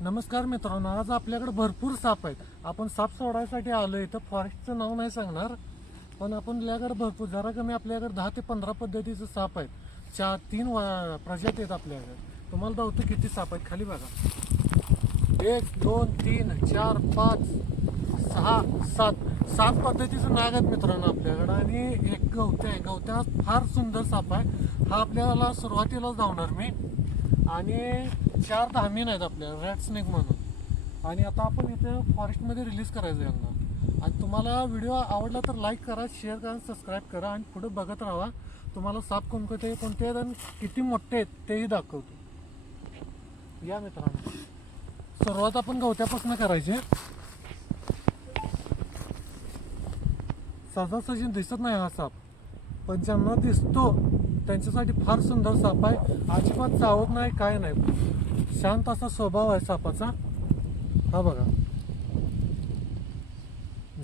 नमस्कार मित्रांनो, आज आपल्याकडे भरपूर साप आहेत. आपण साप सोडायसाठी आलो इथं. फॉरेस्टचं नाव नाही सांगणार, पण आपल्याकडे भरपूर जरा कमी आपल्याकडे 10 ते 15 पद्धतीचे साप आहेत. तीन प्रजाती आहेत आपल्याकडे. तुम्हाला दावतो किती साप आहेत खाली बघा. 1 2 3 4 5 6 7 7 पद्धतीचं नाग आहेत मित्रांनो आपल्याकडं. आणि एक गवत्या आहे. गवत्या फार सुंदर साप आहे. हा आपल्याला सुरुवातीलाच धावणार मी. आणि 4 धामीन आहेत आपल्याला, रॅट स्नेक म्हणून. आणि आता आपण इथे फॉरेस्टमध्ये रिलीज करायचं यांना. आणि तुम्हाला व्हिडिओ आवडला तर लाईक करा, शेअर करा, सबस्क्राईब करा आणि पुढे बघत राहा. तुम्हाला साप कोणते आहेत आणि किती मोठे आहेत तेही दाखवतो. या मित्रांनो, सुरुवात आपण गवत्यापासून करायची. सहजासहजी दिसत नाही हा साप, पण ज्यांना दिसतो त्यांच्यासाठी फार सुंदर साप आहे. अजिबात चावत नाही, काय नाही, शांत असा स्वभाव आहे सापाचा. हा बघा,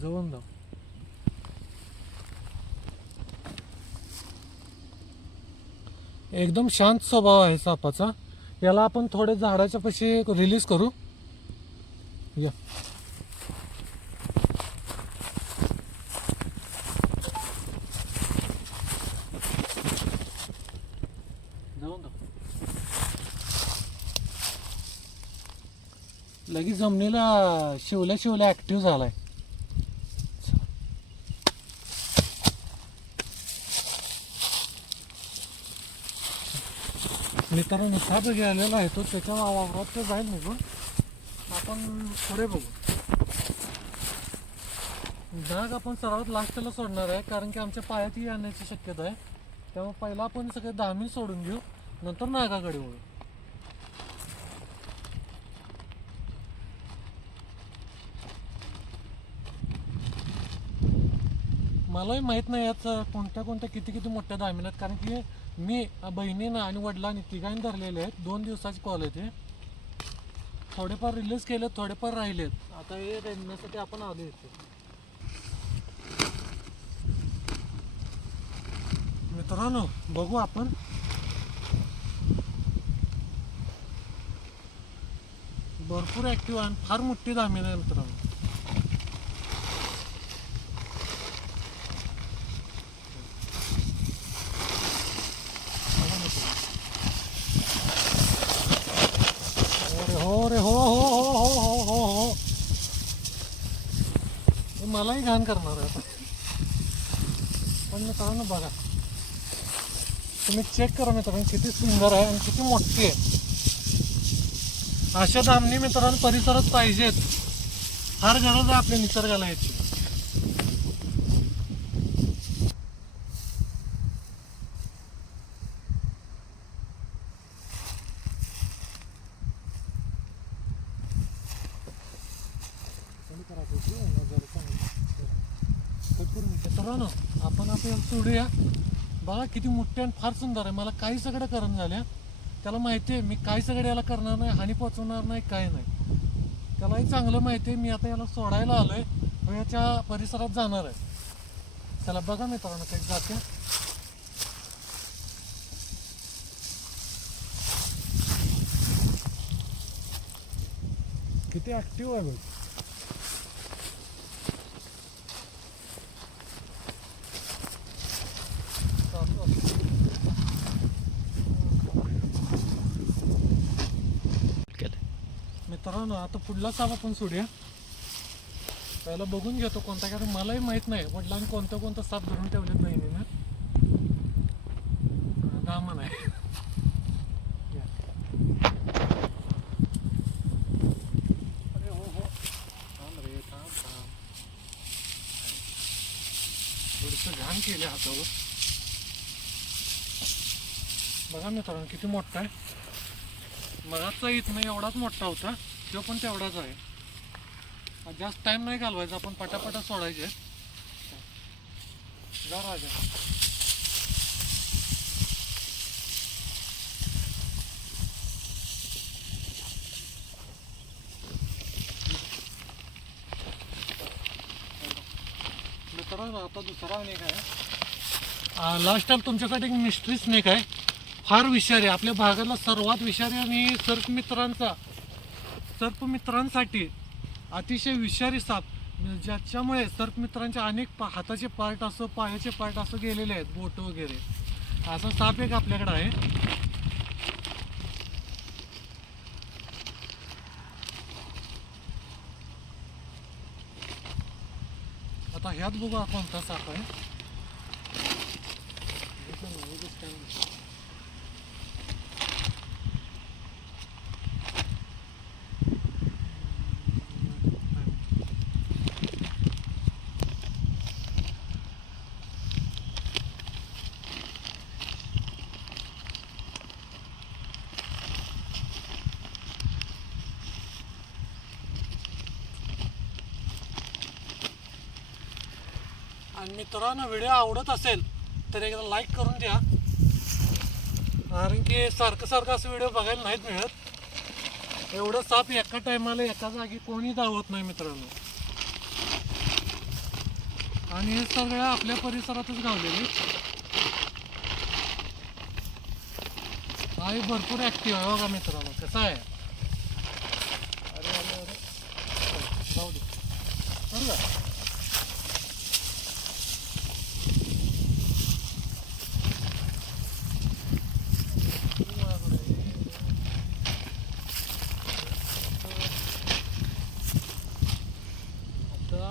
जवळ जाऊ. एकदम शांत स्वभाव आहे सापाचा. याला आपण थोडे झाडाच्या पाशी रिलीज करू. या लगेच जमिनीला शिवल्या ऍक्टिव्ह झालाय. मित्रांनो, साप गेलेला आहे तो, त्याच्या वावरात तो जाईल निघून. आपण पुढे बघू. नाग आपण सर्वात लास्टला सोडणार आहे, कारण की आमच्या पायातही येण्याची शक्यता आहे. त्यामुळे पहिला आपण सगळे धामी सोडून घेऊ, नंतर नागाकडे वळू. मलाही माहीत नाही यात कोणत्या किती मोठ्या धामीन आहेत, कारण की मी बहिणीनं आणि वडिलांनी तिघांनी धरलेले आहेत. 2 दिवसाची कॉल आहे ते. थोडेफार रिलीज केले, थोडेफार राहिलेत. आता हे रेडण्यासाठी आपण आलो इथे. मित्रांनो, बघू आपण. भरपूर ऍक्टिव्ह आणि फार मोठी धामीन आहे मित्रांनो. हो रे, हो हो हो हो हो हो हो. हे मलाही घाण करणार आहे आता. पण मित्रांनो बघा, तुम्ही चेक करा मित्रांनो, किती सुंदर आहे आणि किती मोठी आहे. अशा धामणी मित्रांनो परिसरात पाहिजेत. फार गरज आहे आपल्या निसर्गाला याची. मित्रांनो, आपण आता सोडूया. बघा किती मोठे आणि फार सुंदर आहे. मला काही सगळं करण झाल्या. त्याला माहिती आहे मी काही सगळं याला करणार नाही, हानी पोचवणार नाही, काय नाही. त्यालाही चांगलं माहिती आहे. मी आता याला सोडायला आलोय, याच्या परिसरात जाणार आहे. त्याला बघा मित्रांनो काही जाते. किती ऍक्टिव्ह आहे बघ. मित्रांनो, आता पुढला साप आपण सोडूया. पहिला बघून घेतो कोणता, कारण मलाही माहित नाही वडिलांनी कोणता साप धरून ठेवलेत बहिणीनं. दामन आहे. अरे हो हो, थांब रे, थांब. थोडंसं घाण केले हातावर. बघा मित्रांनो किती मोठा आहे. मगाचा इथनं एवढाच मोठा होता, तो पण तेवढाच आहे. जास्त टाइम नाही घालवायचा, आपण पटापटा सोडायचे. जा राजा. मित्रांनो, आता दुसरा अनेक आहे. लास्ट टाइम तुमच्यासाठी एक मिस्ट्री स्नेक आहे. फार विषारी, आपल्या भागातला सर्वात विषारी आणि सर्प मित्रांचा सर्प मित्रांसाठी अतिशय विषारी साप, ज्याच्यामुळे सर्प मित्रांचे अनेक हाताचे पार्ट असो, पायाचे पार्ट असो गेलेले आहेत, बोट वगैरे. असा साप एक आपल्याकडे आहे. आता ह्यात बघू कोणता साप आहे. आणि मित्रांनो, व्हिडिओ आवडत असेल तर एकदा लाईक करून द्या, कारण की सारखं सारखं असं व्हिडिओ बघायला नाहीत मिळत. एवढं साप एका टायमाला एका जागी कोणी धावत नाही मित्रांनो. आणि हे सगळं आपल्या परिसरातच गावलेली. हा भरपूर ऍक्टिव्ह आहे बघा मित्रांनो. कसा आहे, अरे अरे अरे, जाऊ दे बरं का.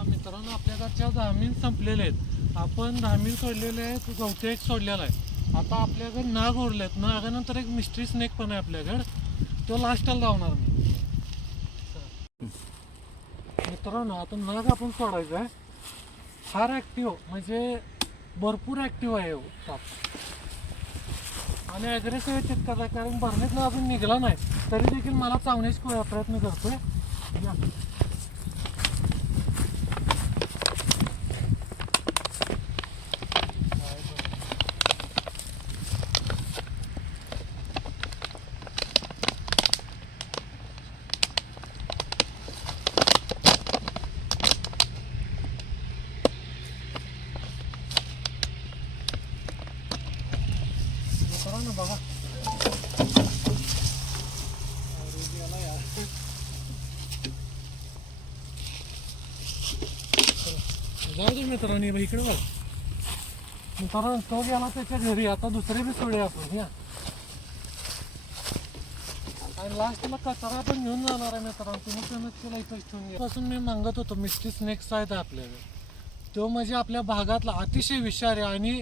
मित्रांनो, आपल्याकडच्या धामीन संपलेले आहेत. आपण धामीन सोडलेले आहेत, गवते एक सोडलेला आहे. आता आपल्याकडे नाग उरले आहेत. नागानंतर एक मिस्ट्री स्नेक पण आहे आपल्याकडे, तो लास्टला लावणार मी. मित्रांनो, आता नाग आपण सोडायचा आहे. फार ॲक्टिव्ह, म्हणजे भरपूर ॲक्टिव्ह आहे साप. आणि ॲग्रेसिव्ह आहे तितकाच आहे, कारण भरणीतनं अजून निघाला नाही तरी देखील मला चावण्याचा प्रयत्न करतोय. ना बघा, जाऊ दे मित्रांनो. इकडे बघ मित्रांनो, तो गेला त्याच्या घरी. आता दुसरे बी सोडे आपण या. आणि लास्टला कचरा पण घेऊन जाणार आहे मित्रांनो. तुम्ही कमीत केला इथंच ठेवून पासून मी मागत होतो मिस्ट्री स्नेक्स आहेत आपल्याकडे. तो म्हणजे आपल्या भागातला अतिशय विषारी आणि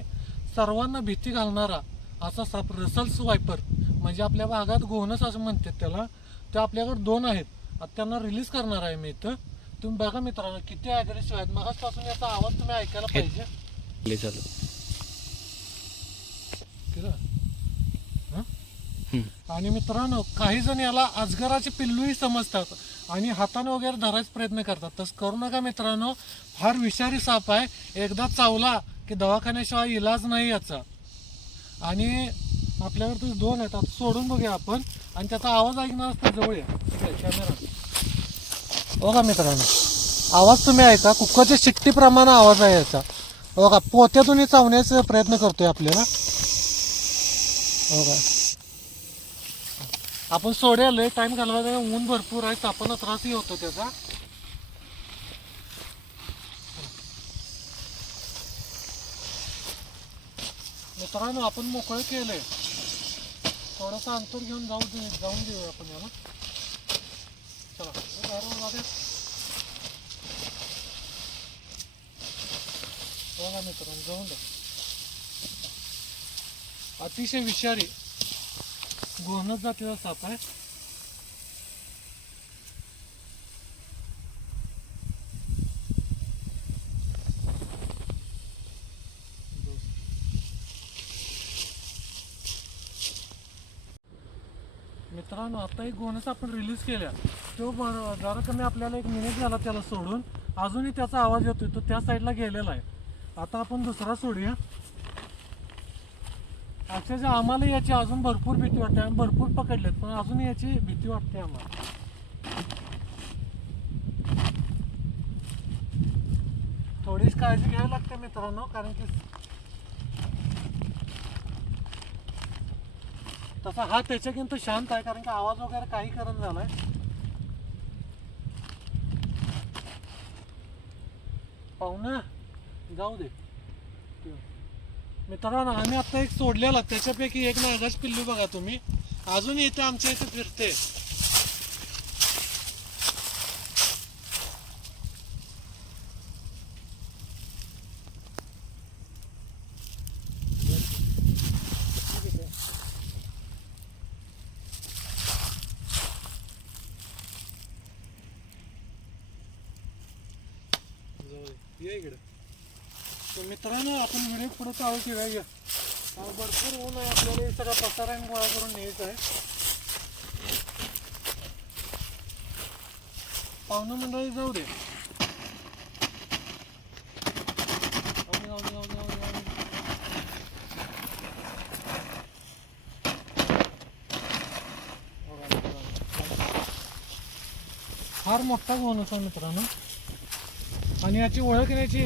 सर्वांना भीती घालणारा असा साप, रसल्स वायपर. म्हणजे आपल्या भागात गोनस असं म्हणतात त्याला. ते आपल्याकडे 2 आहेत. आता त्यांना रिलीज करणार आहे मी इथं. तुम्ही बघा मित्रांनो किती ॲग्रेसिव्ह आहेत. मगाचपासून याचा आवाज तुम्ही ऐकायला पाहिजे. आणि मित्रांनो, काही जण याला अजगराचे पिल्लूही समजतात आणि हाताने वगैरे धरायचा प्रयत्न करतात. तसं करू नका मित्रांनो. फार विषारी साप आहे. एकदा चावला की दवाखान्याशिवाय इलाज नाही याचा. आणि आपल्याकडे तुझे 2 आहेत. आता सोडून बघूया आपण. आणि त्याचा आवाज ऐकणार असता जवळ या कॅमेरा. बघा मित्रांनो, आवाज तुम्ही ऐका. कुक्काच्या शिट्टीप्रमाणे आवाज आहे याचा. बघा, पोत्यातूनही चावण्याचा प्रयत्न करतोय आपल्याला. बघा, आपण सोडायला टाइम घालवायचा. ऊन भरपूर आहे, तापांना त्रासही होतो त्याचा. मित्रांनो, आपण मोकळं केलंय. थोडंसं अंतर घेऊन जाऊन देऊया आपण याला. चला बघा मित्रांनो, जाऊन द्या. अतिशय विषारी गोनस जातीचा साप आहे. मित्रांनो, आता एक गोनस आपण रिलीज केल्या. तो जरा कमी आपल्याला 1 मिनिट झाला त्याला सोडून. अजूनही त्याचा आवाज येतोय. तो त्या साईडला गेलेला आहे. आता आपण दुसरा सोडूया. अक्षरशः आम्हाला याची अजून भरपूर भीती वाटते. आम्ही भरपूर पकडलेत, पण अजून याची भीती वाटते आम्हाला. थोडीच काळजी घ्यावी लागते मित्रांनो, कारण की तसा हा त्याच्याकिंत शांत आहे, कारण की आवाज वगैरे काही करण झालाय. पाहुणं जाऊ दे. मित्रांनो आम्ही आता एक सोडलेला त्याच्यापैकी एक नागाच पिल्लू बघा तुम्ही अजून इथे आमच्या इथे फिरते. ये इकडे. तर मित्रांनो आपण व्हिडिओ पुढे चालू ठेवूया. भरपूर ऊन आहे आपल्याला हे सगळा पसारा आणि गोळा करून न्यायचा आहे. पाहुणं मंडळी जाऊ दे. फार मोठा गोण असा मित्रांनो आणि याची ओळख याची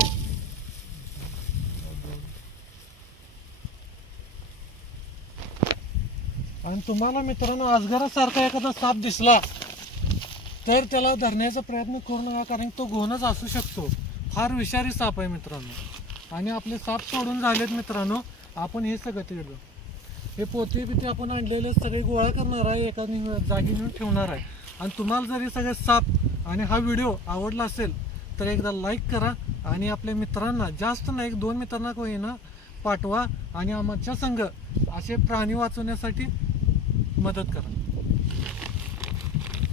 आणि तुम्हाला मित्रांनो अजगरासारखा एखादा साप दिसला तर त्याला धरण्याचा प्रयत्न करू नका कारण तो घोणच असू शकतो. फार विषारी साप आहे मित्रांनो. आणि आपले साप सोडून झालेत मित्रांनो. आपण हे सगळं तिकडं हे पोते बिते आपण आणलेले सगळे गोळा करणार आहे एका जागी नेऊन ठेवणार आहे. आणि तुम्हाला जर हे सगळे साप आणि हा व्हिडिओ आवडला असेल तर एकदा लाईक करा आणि आपल्या मित्रांना जास्त नाही 1-2 मित्रांना कोणी ना पाठवा आणि आमच्या संघ असे प्राणी वाचवण्यासाठी मदत करा.